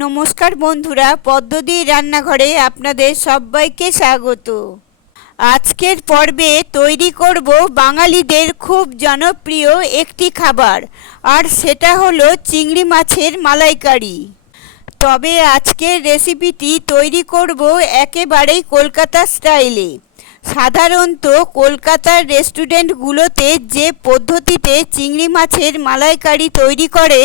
নমস্কার বন্ধুরা, পদ্মদি রান্নাঘরে আপনাদের সবাইকে স্বাগত। আজকের পর্বে তৈরি করব বাঙালিদের খুব জনপ্রিয় একটি খাবার, আর সেটা হলো চিংড়ি মাছের মালাইকারি। তবে আজকের রেসিপিটি তৈরি করব একেবারেই কলকাতা স্টাইলে সাধারণত কলকাতার রেস্টুরেন্টগুলোতে যে পদ্ধতিতে চিংড়ি মাছের মালাইকারি তৈরি করে,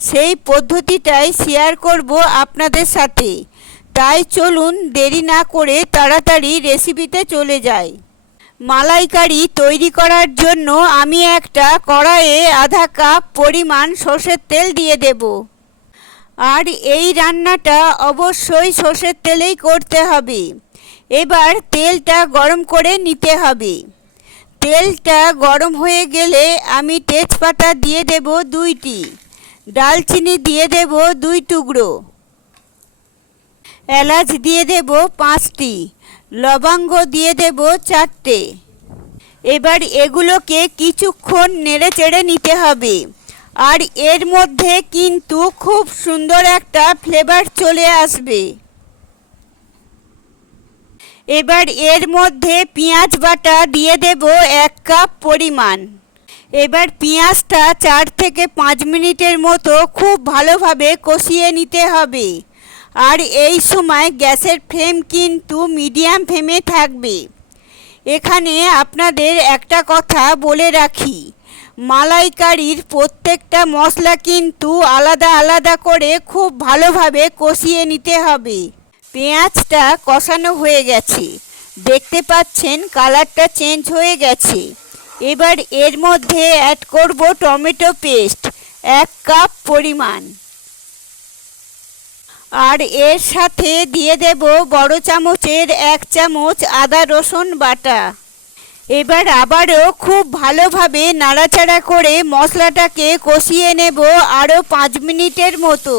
সেই পদ্ধতিটাই শেয়ার করব আপনাদের সাথে। তাই চলুন দেরি না করে তাড়াতাড়ি রেসিপিতে চলে যাই। মালাইকারি তৈরি করার জন্য আমি একটা কড়াইয়ে আধা কাপ পরিমাণ সর্ষের তেল দিয়ে দেব। আর এই রান্নাটা অবশ্যই সর্ষের তেলেই করতে হবে। এবার তেলটা গরম করে নিতে হবে। তেলটা গরম হয়ে গেলে আমি তেজপাতা দিয়ে দেব দুইটি, ডালচিনি দিয়ে দেব দুই টুকরো, এলাচ দিয়ে দেব পাঁচটি, লবঙ্গ দিয়ে দেব চারটে। এবার এগুলোকে কিছুক্ষণ নেড়ে চেড়ে নিতে হবে। আর এর মধ্যে কিন্তু খুব সুন্দর একটা ফ্লেভার চলে আসবে। এবার এর মধ্যে পেঁয়াজ বাটা দিয়ে দেব এক কাপ পরিমাণ। এবার পেঁয়াজটা চার থেকে পাঁচ মিনিটের মতো খুব ভালোভাবে কষিয়ে নিতে হবে। আর এই সময় গ্যাসের ফ্লেম কিন্তু মিডিয়াম ফ্লেমে থাকবে। এখানে আপনাদের একটা কথা বলে রাখি, মালাইকারির প্রত্যেকটা মশলা কিন্তু আলাদা আলাদা করে খুব ভালোভাবে কষিয়ে নিতে হবে। পেঁয়াজটা কষানো হয়ে গেছে। দেখতে পাচ্ছেন কালারটা চেঞ্জ হয়ে গেছে। এবার এর মধ্যে অ্যাড করব টমেটো পেস্ট, এক কাপ পরিমাণ। আর এর সাথে দিয়ে দেব বড় চামচের এক চামচ আদা রসুন বাটা। এবার আবারও খুব ভালোভাবে নাড়াচাড়া করে মশলাটাকে কষিয়ে নেব আরও পাঁচ মিনিটের মতো।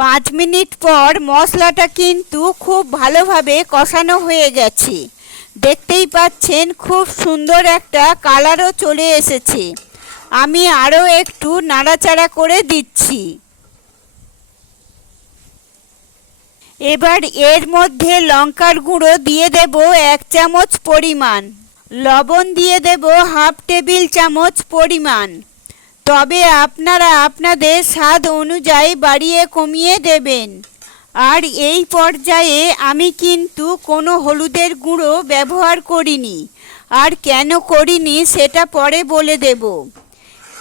পাঁচ মিনিট পর মশলাটা কিন্তু খুব ভালোভাবে কষানো হয়ে গেছে। দেখতেই পাচ্ছেন খুব সুন্দর একটা কালারও চলে এসেছে। আমি আরও একটু নাড়াচাড়া করে দিচ্ছি। এবার এর মধ্যে লঙ্কার গুঁড়ো দিয়ে দেব এক চামচ পরিমাণ। লবণ দিয়ে দেব হাফ টেবিল চামচ পরিমাণ। তবে আপনারা আপনাদের স্বাদ অনুযায়ী বাড়িয়ে কমিয়ে দেবেন। আর এই পর্যায়ে আমি কিন্তু কোনো হলুদের গুঁড়ো ব্যবহার করিনি। আর কেন করিনি সেটা পরে বলে দেব।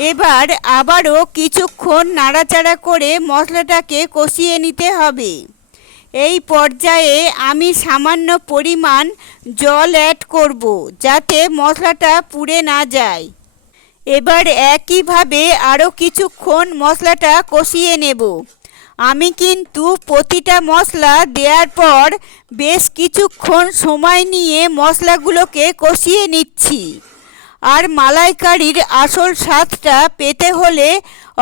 এবার আবারও কিছুক্ষণ নাড়াচাড়া করে মশলাটাকে কষিয়ে নিতে হবে। এই পর্যায়ে আমি সামান্য পরিমাণ জল অ্যাড করব যাতে মশলাটা পুড়ে না যায়। এবার একইভাবে আরও কিছুক্ষণ মশলাটা কষিয়ে নেব। আমি কিন্তু প্রতিটা মশলা দেওয়ার পর বেশ কিছুক্ষণ সময় নিয়ে মশলাগুলোকে কষিয়ে নিচ্ছি। আর মালাইকারির আসল স্বাদটা পেতে হলে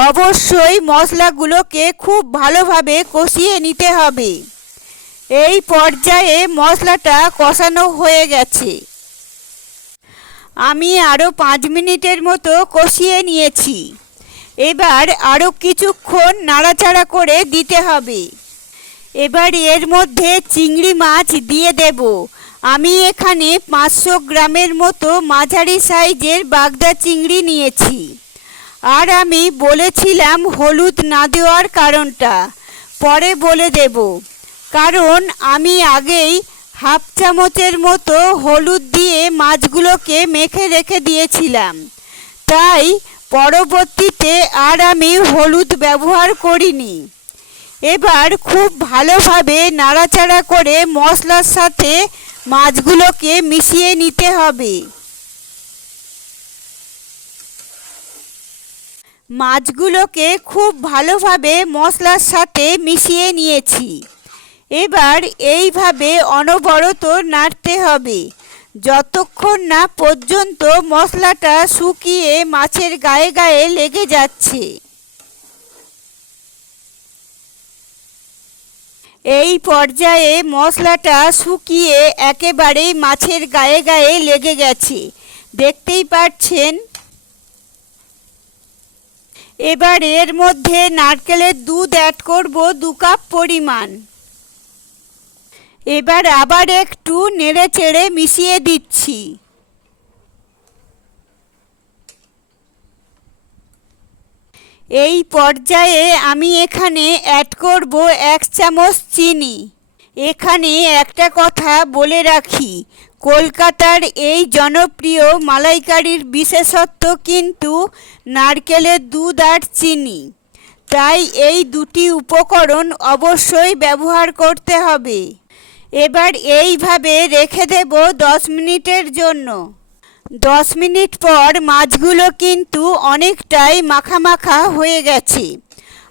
অবশ্যই মশলাগুলোকে খুব ভালোভাবে কষিয়ে নিতে হবে। এই পর্যায়ে মশলাটা কষানো হয়ে গেছে। আমি আরও পাঁচ মিনিটের মতো কষিয়ে নিয়েছি। এবার আরও কিছুক্ষণ নাড়াচাড়া করে দিতে হবে। এবার এর মধ্যে চিংড়ি মাছ দিয়ে দেব। আমি এখানে পাঁচশো গ্রামের মতো মাঝারি সাইজের বাগদা চিংড়ি নিয়েছি। আর আমি বলেছিলাম হলুদ না দেওয়ার কারণটা। পরে বলে দেব। কারণ আমি আগেই হাফ চামচের মতো হলুদ দিয়ে মাছগুলোকে মেখে রেখে দিয়েছিলাম। তাই পরবর্তীতে আর আমি হলুদ ব্যবহার করিনি। এবার খুব ভালোভাবে নাড়াচাড়া করে মশলার সাথে মাছগুলোকে মিশিয়ে নিতে হবে। মাছগুলোকে খুব ভালোভাবে মশলার সাথে মিশিয়ে নিয়েছি। এবার এইভাবে অনবরত নাড়তে হবে। যতক্ষণ না পর্যন্ত মশলাটা শুকিয়ে মাছের গায়ে গায়ে লেগে যাচ্ছে। এই পর্যায়ে মশলাটা শুকিয়ে একেবারেই মাছের গায়ে গায়ে লেগে গেছে। দেখতেই পাচ্ছেন? এবার এর মধ্যে নারকেলের দুধ অ্যাড করব দু কাপ পরিমাণ। এবার আবার একটু নেড়ে চেড়ে মিশিয়ে দিচ্ছি। এই পর্যায়ে আমি এখানে অ্যাড করব এক চামচ চিনি। এখানে একটা কথা বলে রাখি, কলকাতার এই জনপ্রিয় মালাইকারির বিশেষত্ব কিন্তু নারকেলের দুধ আর চিনি। তাই এই দুটি উপকরণ অবশ্যই ব্যবহার করতে হবে। এবার এইভাবে রেখে দেব দশ মিনিটের জন্য। দশ মিনিট পর মাছগুলো কিন্তু অনেকটাই মাখা মাখা হয়ে গেছে।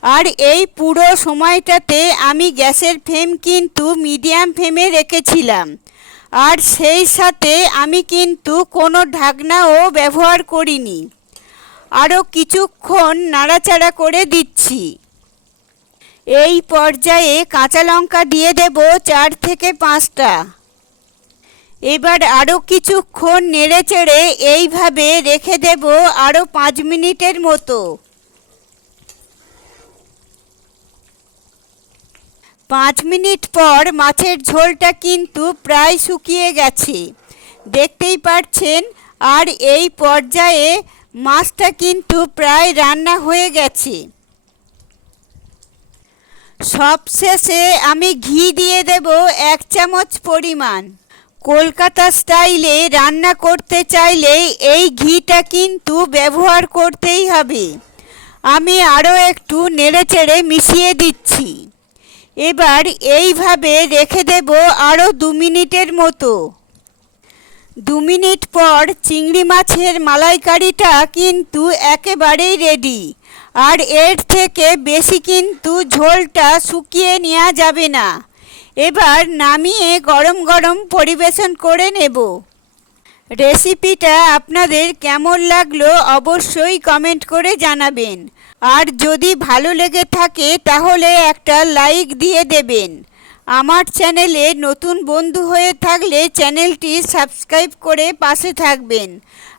আর এই পুরো সময়টাতে আমি গ্যাসের ফ্লেম কিন্তু মিডিয়াম ফ্লেমে রেখেছিলাম। আর সেই সাথে আমি কিন্তু কোনো ঢাকনাও ব্যবহার করিনি। আরও কিছুক্ষণ নাড়াচাড়া করে দিচ্ছি। এই পর্যায়ে কাঁচা লঙ্কা দিয়ে দেব চার থেকে পাঁচটা। এবার আরও কিছুক্ষণ নেড়ে চেড়ে এইভাবে রেখে দেব আরও পাঁচ মিনিটের মতো। পাঁচ মিনিট পর মাছের ঝোলটা কিন্তু প্রায় শুকিয়ে গেছে। দেখতেই পাচ্ছেন আর এই পর্যায়ে মাছটা কিন্তু প্রায় রান্না হয়ে গেছে। সবশেষে আমি ঘি দিয়ে দেব এক চামচ পরিমাণ। কলকাতা স্টাইলে রান্না করতে চাইলে এই ঘিটা কিন্তু ব্যবহার করতেই হবে। আমি আরও একটু নেড়েচেড়ে মিশিয়ে দিচ্ছি। এবার এইভাবে রেখে দেব আরও দু মিনিটের মতো। দু মিনিট পর চিংড়ি মাছের মালাইকারিটা কিন্তু একেবারেই রেডি আর এর থেকে বেশি কিন্তু ঝোলটা শুকিয়ে নেওয়া যাবে না। এবার নামিয়ে গরম গরম পরিবেশন করে নেব। রেসিপিটা আপনাদের কেমন লাগল অবশ্যই কমেন্ট করে জানাবেন। আর যদি ভালো লেগে থাকে তাহলে একটা লাইক দিয়ে দেবেন। আমার চ্যানেলে নতুন বন্ধু হয়ে থাকলে চ্যানেলটি সাবস্ক্রাইব করে পাশে থাকবেন।